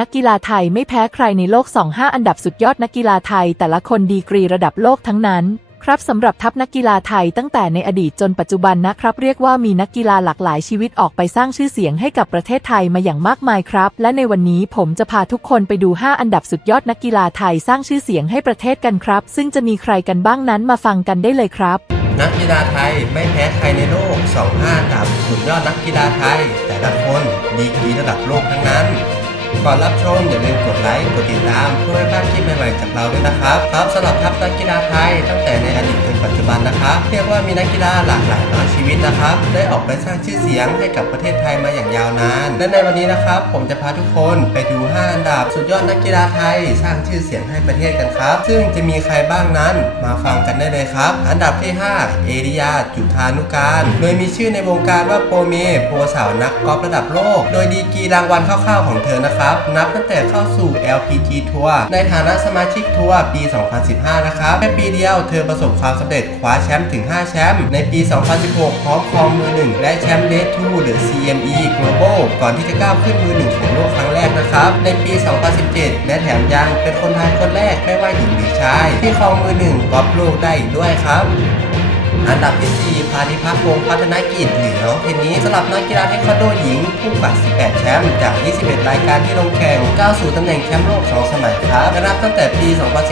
นักกีฬาไทยไม่แพ้ใครในโลก 25 อันดับสุดยอดนักกีฬาไทย แต่ละคนดีกรีระดับโลกทั้งนั้น ครับสำหรับทัพนักกีฬาไทยตั้งแต่ในอดีตจนปัจจุบันนะครับ เรียกว่ามีนักกีฬาหลากหลายชีวิตออกไปสร้างชื่อเสียงให้กับประเทศไทยมาอย่างมากมายครับ และในวันนี้ผมจะพาทุกคนไปดู 5 อันดับสุดยอดนักกีฬาไทยสร้างชื่อเสียงให้ประเทศกันครับ ซึ่งจะมีใครกันบ้างนั้นมาฟังกันได้เลยครับ นักกีฬาไทยไม่แพ้ใครในโลก 25 อันดับสุดยอดนักกีฬาไทย แต่ละคนดีกรีระดับโลกทั้งนั้น ก่อนรับชมอย่าลืมกดไลค์ กดติดตามเพื่อไม่พลาดคลิปใหม่ๆจากเราด้วยนะครับ ครับสำหรับทัพนักกีฬาไทยตั้งแต่ในอดีต ปัจจุบันนะครับเรียกว่ามีนักกีฬาหลากหลายร้อยชีวิตนะครับได้ออกไปสร้างชื่อเสียงให้กับประเทศไทยมาอย่างยาวนานและในวันนี้นะครับ ผมจะพาทุกคนไปดู 5 อันดับ สุดยอดนักกีฬาไทย สร้างชื่อเสียงให้ประเทศกันครับ ซึ่งจะมีใครบ้างนั้นมาฟังกันได้เลยครับ อันดับที่ 5 เอริยาจุธานุการ โดยมีชื่อในวงการว่าโปรเมโปรสาวนักกอล์ฟระดับโลก โดยดีกรีรางวัลคร่าวๆของเธอนะครับ นับตั้งแต่เข้าสู่ LPT ทัวร์ในฐานะสมาชิกทัวร์ปี 2015 นะครับแค่ปีเดียวเธอประสบความสำเร็จคว้าแชมป์ถึง 5 แชมป์ ในปี 2016 พร้อมครองมือหนึ่งและแชมป์เลดทูหรือ CME Global ก่อนที่จะก้าวขึ้นมือหนึ่งของโลกครั้งแรกนะครับ ในปี 2017 และแถมยังเป็นคนไทยคนแรกไม่ว่าหญิงหรือชาย ที่ครองมือหนึ่งกอล์ฟโลกได้อีกด้วยครับ อันดับที่ 4 พานิพักวงศ์พัฒนกิจหรือน้องเทนนิสสำหรับนักกีฬาเทควันโดหญิงผู้กวาด18 แชมป์จาก 21 รายการที่ลงแข่งก้าวสู่ตำแหน่งแชมป์โลก 2 สมัยครับและนับตั้งแต่ปี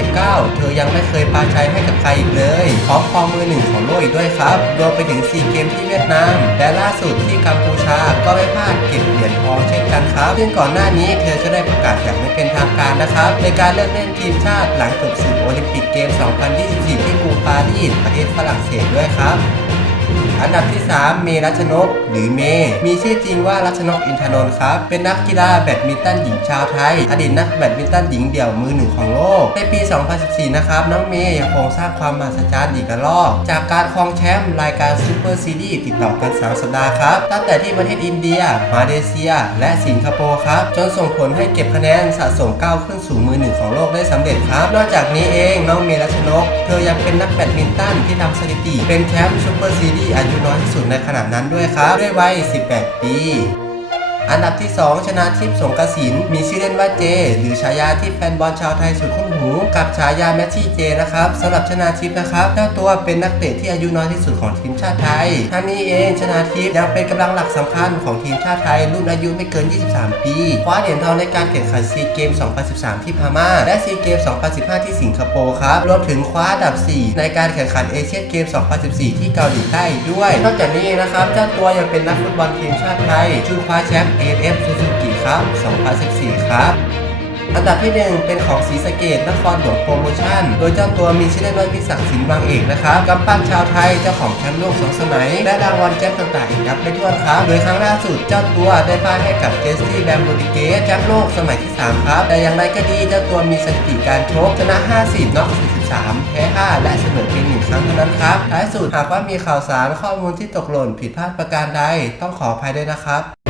2019 เธอยังไม่เคยปาชัยให้กับใครอีกเลยพร้อมครองมือหนึ่งของโลกอีกด้วยครับ รวมไปถึงซีเกมที่เวียดนาม และล่าสุดที่กัมพูชาก็ไม่พลาดเก็บเหรียญทองเช่นกันครับซึ่งก่อนหน้านี้เธอก็ได้ประกาศอย่างไม่เป็นทางการนะครับ ในการเลือกเล่นทีมชาติหลังจบศึกโอลิมปิกเกม 2024 ที่กรุงปารีสประเทศฝรั่งเศสด้วยครับ อันดับที่ 3 เมรัชนก หรือเม มีชื่อจริงว่ารัชนกอินทนนท์ครับ เป็นนักกีฬาแบดมินตันหญิงชาวไทย อดีตนักแบดมินตันหญิงเดี่ยวมือหนึ่งของโลก ในปี 2014 นะครับ น้องเมยังคงสร้างความมหัศจรรย์อีกระลอกจากการครองแชมป์รายการซูเปอร์ซีรีส์ติดต่อกัน 3 สัปดาห์ครับ ตั้งแต่ที่ประเทศอินเดีย มาเลเซีย และสิงคโปร์ครับ จนส่งผลให้เก็บคะแนนสะสมก้าวขึ้นสู่มือหนึ่งของโลกได้สำเร็จครับ นอกจากนี้เองน้องเมรัชนก เธอยังเป็นนักแบดมินตันที่ทำสถิติ เป็นแชมป์ซูเปอร์ซีรีส์อายุน้อยที่สุดในขณะนั้นด้วยครับ ด้วยวัย 18 ปี อันดับที่ 2 ชนะทิพย์สงกระสิน มีชื่อเล่นว่าเจ หรือฉายาที่แฟนบอลชาวไทยสุดคุ้นหู กับฉายาแมชชี่เจนะครับสำหรับชนะทิพย์นะครับเจ้าตัวเป็นนักเตะที่อายุน้อยที่สุดของทีมชาติไทยทั้งนี้เองชนะทิพย์ยังเป็นกำลังหลักสำคัญของทีมชาติไทยรุ่นอายุไม่เกิน 23 ปีคว้าเหรียญทองในการแข่งขันซีเกม 2013 ที่พม่า และซีเกม 2015 ที่สิงคโปร์ครับรวมถึงคว้าอันดับ 4 ในการแข่งขันเอเชียนเกม 2014 ที่เกาหลีใต้ด้วยนอกจากนี้นะครับเจ้าตัวยังเป็นนักฟุตบอลทีมชาติไทยชุดคว้าแชมป์ AF Suzuki ครับ 2014 ครับอันดับที่ 1 เป็นของศรีสะเกดนครหลวงโปรโมชั่น โดยเจ้าตัวมีชื่อเล่นว่าพิศักดิ์สินบางเอกนะครับกำปั้นชาวไทยเจ้าของแชมป์โลก2สมัย และรางวัลแชมป์ต่างๆอีกนับไม่ถ้วนครับ โดยครั้งล่าสุดเจ้าตัวได้พ่ายให้กับเจสซี่แบมโรดิเกสแชมป์โลกสมัยที่ 3 ครับ แต่อย่างไรก็ดีเจ้าตัวมีสถิติการชกชนะ 50น็อก43แพ้5และเสมอเพียงหนึ่งครั้งเท่านั้นครับท้ายสุดหากว่ามีข่าวสารข้อมูลที่ตกหล่นผิดพลาดประการใดต้องขออภัยด้วยนะครับ